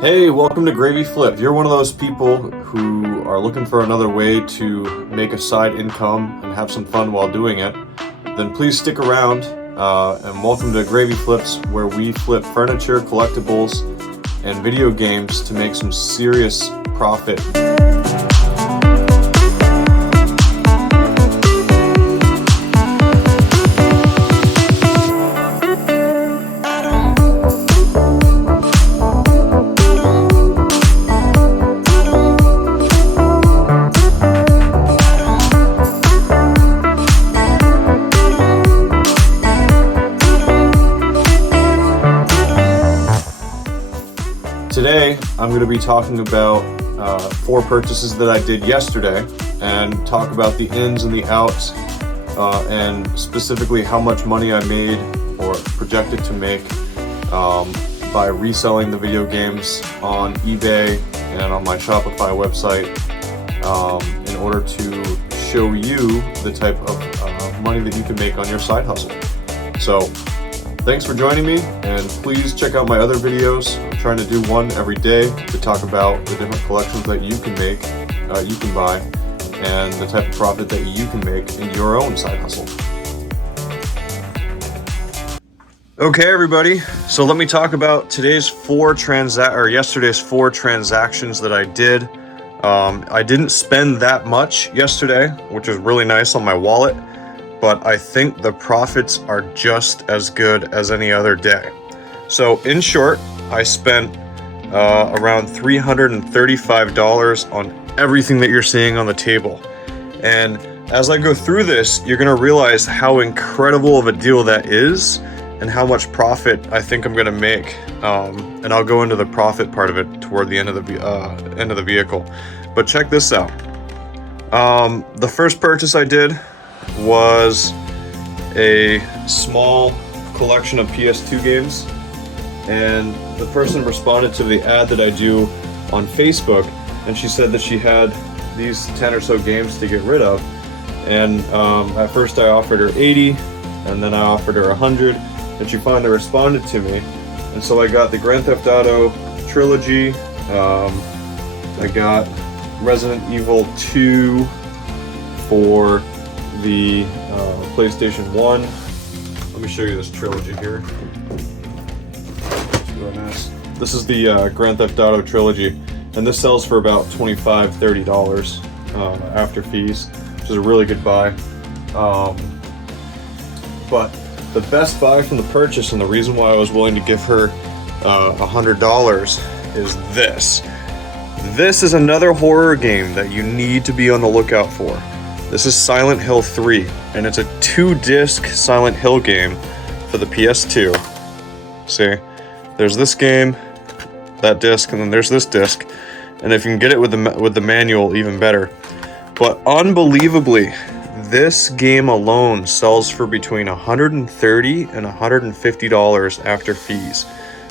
Hey, welcome to Gravy Flip. If you're one of those people who are looking for another way to make a side income and have some fun while doing it, then please stick around and welcome to Gravy Flips, where we flip furniture, collectibles, and video games to make some serious profit. Today, I'm going to be talking about 4 purchases that I did yesterday and talk about the ins and the outs and specifically how much money I made or projected to make by reselling the video games on eBay and on my Shopify website in order to show you the type of money that you can make on your side hustle. So, thanks for joining me, and please check out my other videos. I'm trying to do one every day to talk about the different collections that you can make, you can buy, and the type of profit that you can make in your own side hustle. Okay, everybody. So let me talk about yesterday's 4 transactions that I did. I didn't spend that much yesterday, which is really nice on my wallet. But I think the profits are just as good as any other day. So in short, I spent around $335 on everything that you're seeing on the table. And as I go through this, you're gonna realize how incredible of a deal that is and how much profit I think I'm gonna make. And I'll go into the profit part of it toward the end of the vehicle. But check this out. The first purchase I did was a small collection of PS2 games, and the person responded to the ad that I do on Facebook, and she said that she had these 10 or so games to get rid of. And at first I offered her 80, and then I offered her 100, and she finally responded to me. And so I got the Grand Theft Auto trilogy, I got Resident Evil 2 for the PlayStation 1. Let me show you this trilogy here. This is the Grand Theft Auto trilogy, and this sells for about $25-30 after fees, which is a really good buy. But the best buy from the purchase, and the reason why I was willing to give her $100, is this. This is another horror game that you need to be on the lookout for. This is Silent Hill 3, and it's a 2-disc Silent Hill game for the PS2. See, there's this game, that disc, and then there's this disc. And if you can get it with the manual, even better. But unbelievably, this game alone sells for between $130 and $150 after fees.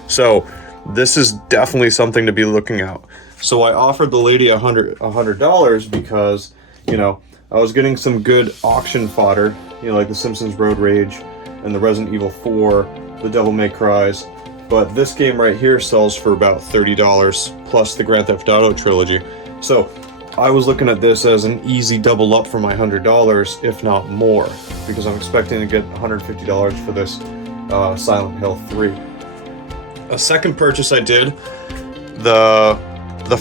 So this is definitely something to be looking out. So I offered the lady $100 because, you know, I was getting some good auction fodder, you know, like the Simpsons Road Rage and the Resident Evil 4, the Devil May Cry's. But this game right here sells for about $30 plus the Grand Theft Auto trilogy. So I was looking at this as an easy double up for my $100, if not more, because I'm expecting to get $150 for this Silent Hill 3. A second purchase I did, the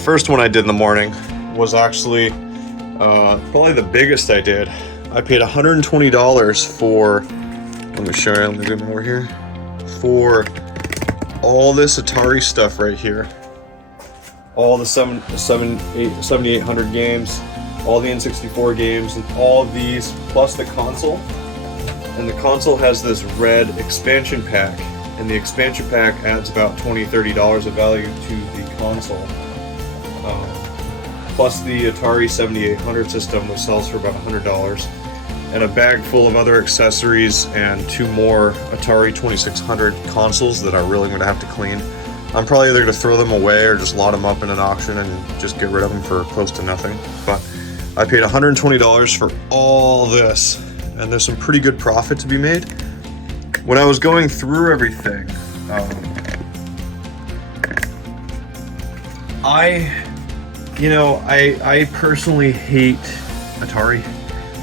first one I did in the morning, was actually probably the biggest I did. I paid $120 for, let me show you, let me zoom over here, for all this Atari stuff right here. All the 7800 games, all the N64 games, and all of these, plus the console. And the console has this red expansion pack, and the expansion pack adds about $20-30 of value to the console. Plus the Atari 7800 system, which sells for about $100, and a bag full of other accessories and 2 more Atari 2600 consoles that I really going to have to clean. I'm probably either going to throw them away or just lot them up in an auction and just get rid of them for close to nothing. But I paid $120 for all this, and there's some pretty good profit to be made. When I was going through everything, I personally hate Atari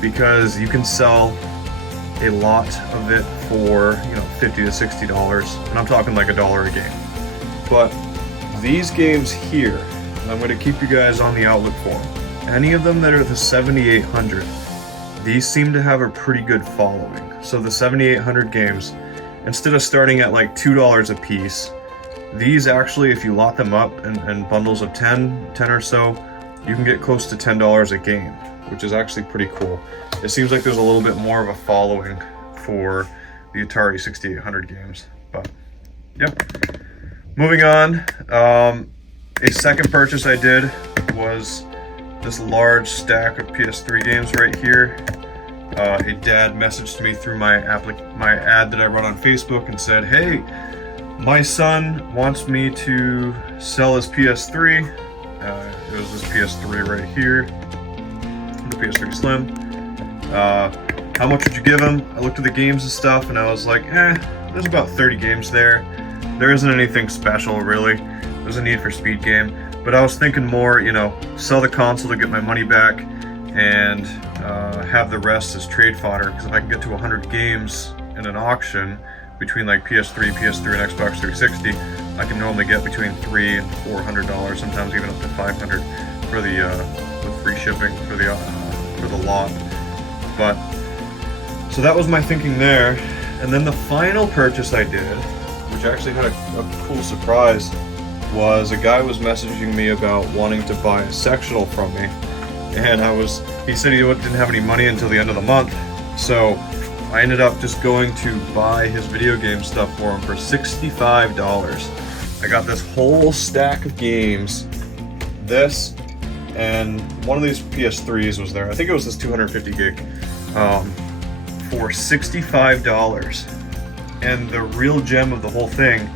because you can sell a lot of it for $50 to $60, and I'm talking like $1 a game. But these games here, and I'm going to keep you guys on the outlook for them. Any of them that are the 7800, these seem to have a pretty good following. So the 7800 games, instead of starting at like $2 a piece, these actually, if you lot them up in bundles of 10 or so, you can get close to $10 a game, which is actually pretty cool. It seems like there's a little bit more of a following for the Atari 6800 games, but yep. Moving on, a second purchase I did was this large stack of PS3 games right here. A dad messaged me through my ad that I run on Facebook and said, "Hey, my son wants me to sell his PS3. It was this PS3 right here, the PS3 Slim. How much would you give him?" I looked at the games and stuff, and I was like, there's about 30 games there. There isn't anything special, really. There's a Need for Speed game. But I was thinking more, sell the console to get my money back and have the rest as trade fodder. Because if I can get to 100 games in an auction between like PS3, and Xbox 360, I can normally get between $300 and $400, sometimes even up to $500 for the with free shipping for the lot. But so that was my thinking there. And then the final purchase I did, which actually had a cool surprise, was a guy was messaging me about wanting to buy a sectional from me, and he said he didn't have any money until the end of the month, so I ended up just going to buy his video game stuff for him for $65. I got this whole stack of games, this, and one of these PS3s was there. I think it was this 250 gig, for $65. And the real gem of the whole thing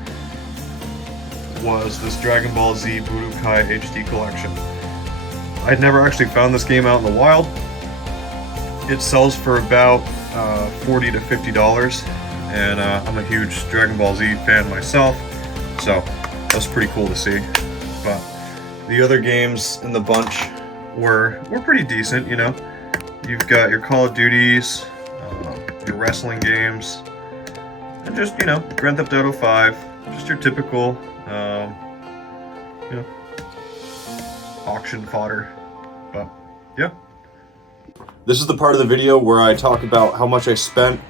was this Dragon Ball Z Budokai HD collection. I'd never actually found this game out in the wild. It sells for about $40 to $50, and I'm a huge Dragon Ball Z fan myself, so that's pretty cool to see. But the other games in the bunch were pretty decent, You've got your Call of Duties, your wrestling games, and just, Grand Theft Auto 5, just your typical, auction fodder. But, yeah. This is the part of the video where I talk about how much I spent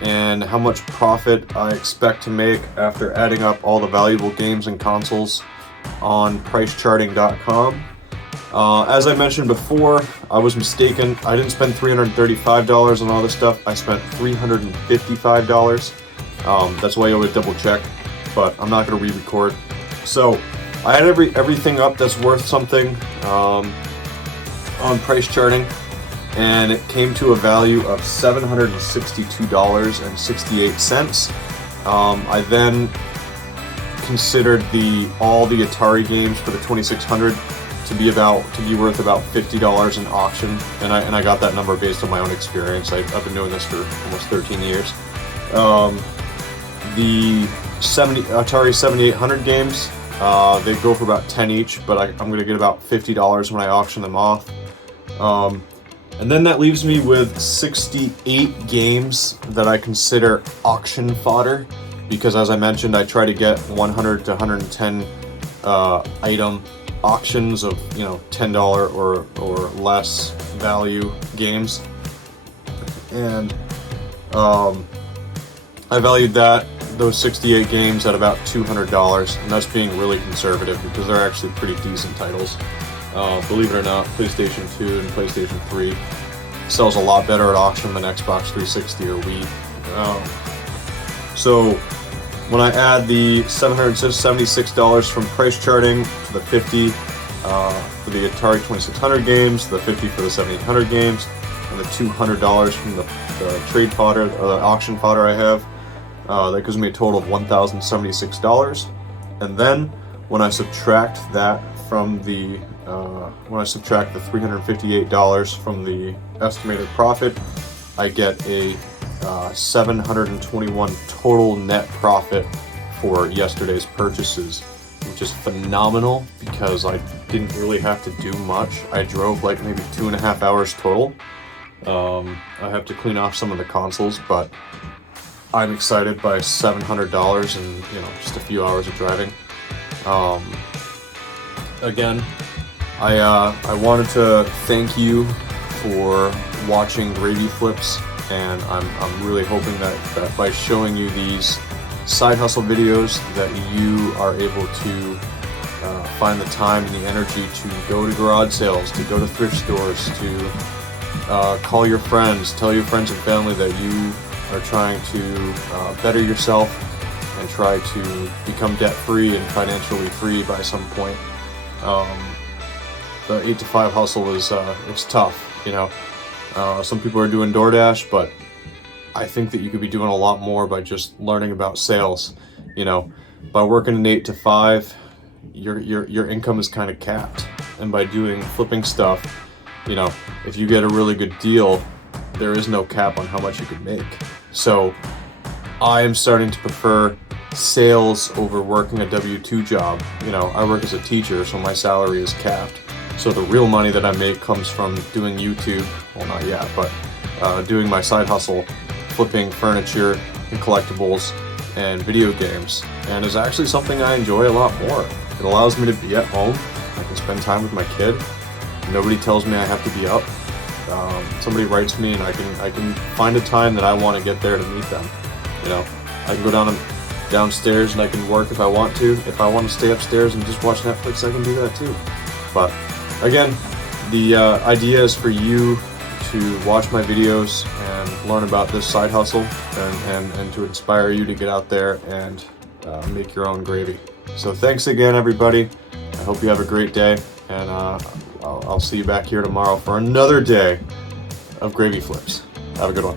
and how much profit I expect to make after adding up all the valuable games and consoles on pricecharting.com. As I mentioned before, I was mistaken. I didn't spend $335 on all this stuff. I spent $355. That's why you always double check, but I'm not going to re-record. So I had everything up that's worth something on price charting, and it came to a value of $762.68. I then considered all the Atari games for the 2600 to be worth about $50 in auction, and I got that number based on my own experience. I've been doing this for almost 13 years. The Atari 7800 games, they go for about 10 each, but I'm going to get about $50 when I auction them off. And then that leaves me with 68 games that I consider auction fodder, because as I mentioned, I try to get 100 to 110 item auctions of $10 or less value games, and I valued those 68 games at about $200, and that's being really conservative because they're actually pretty decent titles. Believe it or not, PlayStation 2 and PlayStation 3 sells a lot better at auction than Xbox 360 or Wii. So when I add the $776 from price charting to the $50 for the Atari 2600 games, the $50 for the 7800 games, and the $200 from the trade fodder or the auction fodder I have, that gives me a total of $1,076. And then when I subtract that from the $358 from the estimated profit, I get a 721 total net profit for yesterday's purchases, which is phenomenal because I didn't really have to do much. I drove like maybe 2.5 hours total. I have to clean off some of the consoles, but I'm excited by $700 in just a few hours of driving. Again, I wanted to thank you for watching Gravy Flips, and I'm really hoping that by showing you these side hustle videos that you are able to find the time and the energy to go to garage sales, to go to thrift stores, to call your friends, tell your friends and family that you are trying to better yourself and try to become debt-free and financially free by some point. The 8 to 5 hustle is it's tough, some people are doing DoorDash, but I think that you could be doing a lot more by just learning about sales. By working an 8 to 5, your income is kind of capped, and by doing flipping stuff, if you get a really good deal, there is no cap on how much you could make. So I am starting to prefer sales over working a W-2 job. I work as a teacher, so my salary is capped. So the real money that I make comes from doing YouTube, well, not yet, but doing my side hustle, flipping furniture and collectibles and video games, and is actually something I enjoy a lot more. It allows me to be at home. I can spend time with my kid. Nobody tells me I have to be up. Somebody writes me, and I can find a time that I want to get there to meet them. I can go downstairs and I can work if I want to. If I want to stay upstairs and just watch Netflix, I can do that too. But again, the idea is for you to watch my videos and learn about this side hustle, and to inspire you to get out there and make your own gravy. So thanks again, everybody. I hope you have a great day, and I'll see you back here tomorrow for another day of Gravy Flips. Have a good one.